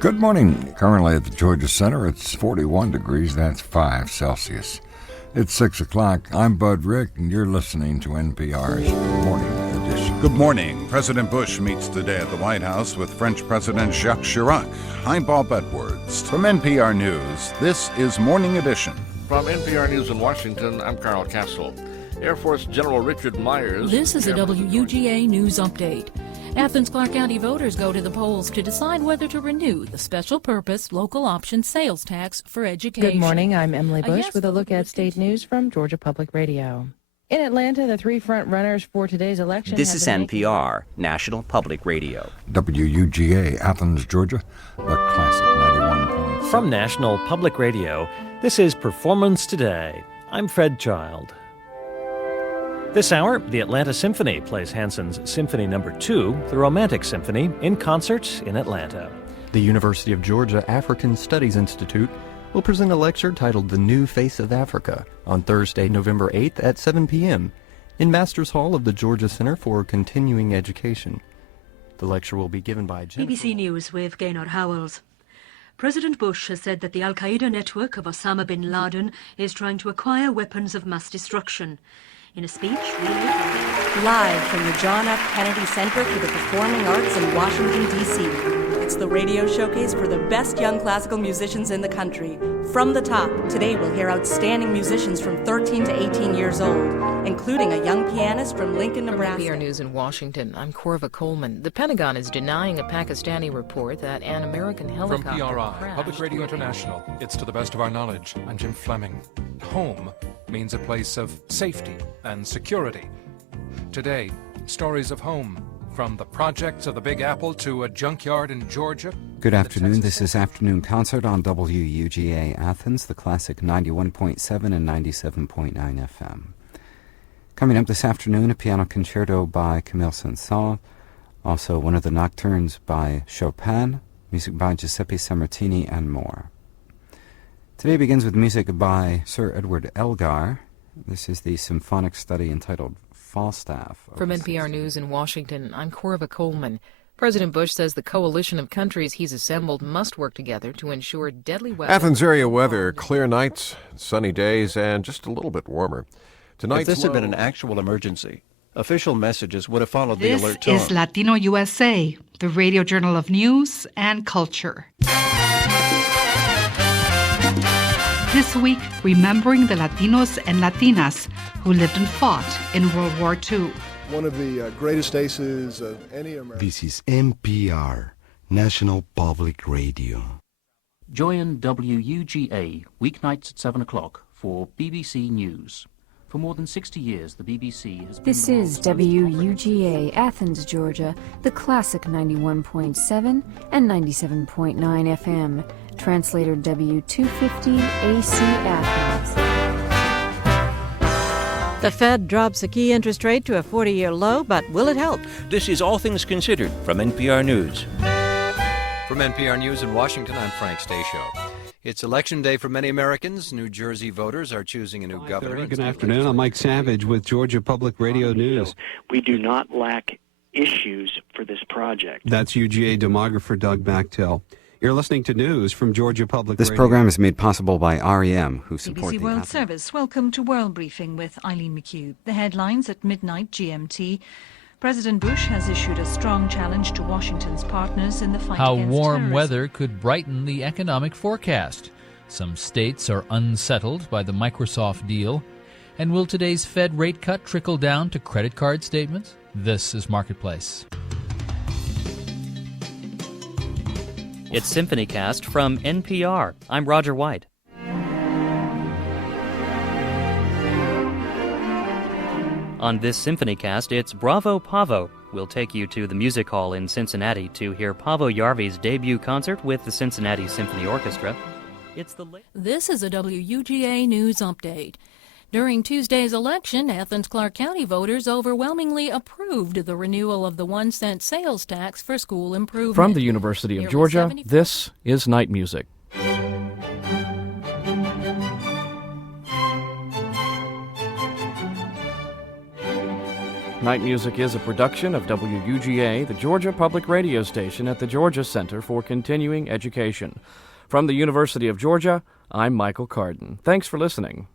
Good morning. Currently at the Georgia Center, it's 41 degrees. That's 5 Celsius. It's 6 o'clock. I'm Bud Rick, and you're listening to NPR's Morning Edition. Good morning. President Bush meets today at the White House with French President Jacques Chirac. I'm Bob Edwards. From NPR News, this is Morning Edition. From NPR News in Washington, I'm Carl Castle. Air Force General Richard Myers. This is a WUGA News Update. Athens Clarke County voters go to the polls to decide whether to renew the special purpose local option sales tax for education. Good morning. I'm Emily Bush with a look at state news from Georgia Public Radio. In Atlanta, the three front runners for today's election. This is NPR, National Public Radio. WUGA, Athens, Georgia, the classic 91.7. From National Public Radio, this is Performance Today. I'm Fred Child. This hour, the Atlanta Symphony plays Hansen's Symphony No. 2, the Romantic Symphony, in concert in Atlanta. The University of Georgia African Studies Institute will present a lecture titled The New Face of Africa on Thursday, November 8th at 7 p.m. in Masters Hall of the Georgia Center for Continuing Education. The lecture will be given by BBC News with Gaynor Howells. President Bush has said that the al-Qaeda network of Osama bin Laden is trying to acquire weapons of mass destruction. In a speech, live from the John F. Kennedy Center for the Performing Arts in Washington, D.C. It's the radio showcase for the best young classical musicians in the country. From the top, today we'll hear outstanding musicians from 13 to 18 years old, including a young pianist from Lincoln, Nebraska. From NPR News in Washington, I'm Corva Coleman. The Pentagon is denying a Pakistani report that an American helicopter From PRI, crashed. Public Radio International, it's to the best of our knowledge. I'm Jim Fleming. Home means a place of safety and security. Today, stories of home, from the projects of the Big Apple to a junkyard in Georgia. Good afternoon. This is Afternoon Concert on WUGA Athens, the classic 91.7 and 97.9 FM. Coming up this afternoon, a piano concerto by Camille Saint-Saëns, also one of the nocturnes by Chopin, music by Giuseppe Sammartini, and more. Today begins with music by Sir Edward Elgar. This is the symphonic study entitled Falstaff. From NPR News in Washington, I'm Corva Coleman. President Bush says the coalition of countries he's assembled must work together to ensure deadly weapons. Athens area weather, clear nights, sunny days, and just a little bit warmer. If this had been an actual emergency, official messages would have followed the alert tone. This is Latino USA, the radio journal of news and culture. This week, remembering the Latinos and Latinas who lived and fought in World War II. One of the greatest aces of any American. This is NPR, National Public Radio. Join WUGA, weeknights at 7 o'clock for BBC News. For more than 60 years, the BBC has been... This is WUGA, Athens, Georgia, the classic 91.7 and 97.9 FM. Translator W250 AC Athens. The Fed drops the key interest rate to a 40-year low, but will it help? This is All Things Considered from NPR News. From NPR News in Washington, I'm Frank Stasio. It's Election Day for many Americans. New Jersey voters are choosing a new governor. Good afternoon. I'm Mike Savage with Georgia Public Radio News. We do not lack issues for this project. That's UGA demographer Doug Bachtel. You're listening to news from Georgia Public Radio. This program is made possible by REM, who support BBC World Service. Welcome to World Briefing with Eileen McHugh. The headlines at midnight GMT. President Bush has issued a strong challenge to Washington's partners in the fight How against warm terrorism. weather could brighten the economic forecast. Some states are unsettled by the Microsoft deal. And will today's Fed rate cut trickle down to credit card statements? This is Marketplace. It's SymphonyCast from NPR. I'm Roger White. On this SymphonyCast, it's Bravo Pavo. We'll take you to the music hall in Cincinnati to hear Pavo Jarvi's debut concert with the Cincinnati Symphony Orchestra. This is a WUGA News Update. During Tuesday's election, Athens Clarke County voters overwhelmingly approved the renewal of the 1-cent sales tax for school improvement. From the University of Georgia, this is Night Music. Night Music is a production of WUGA, the Georgia Public Radio Station at the Georgia Center for Continuing Education. From the University of Georgia, I'm Michael Carden. Thanks for listening.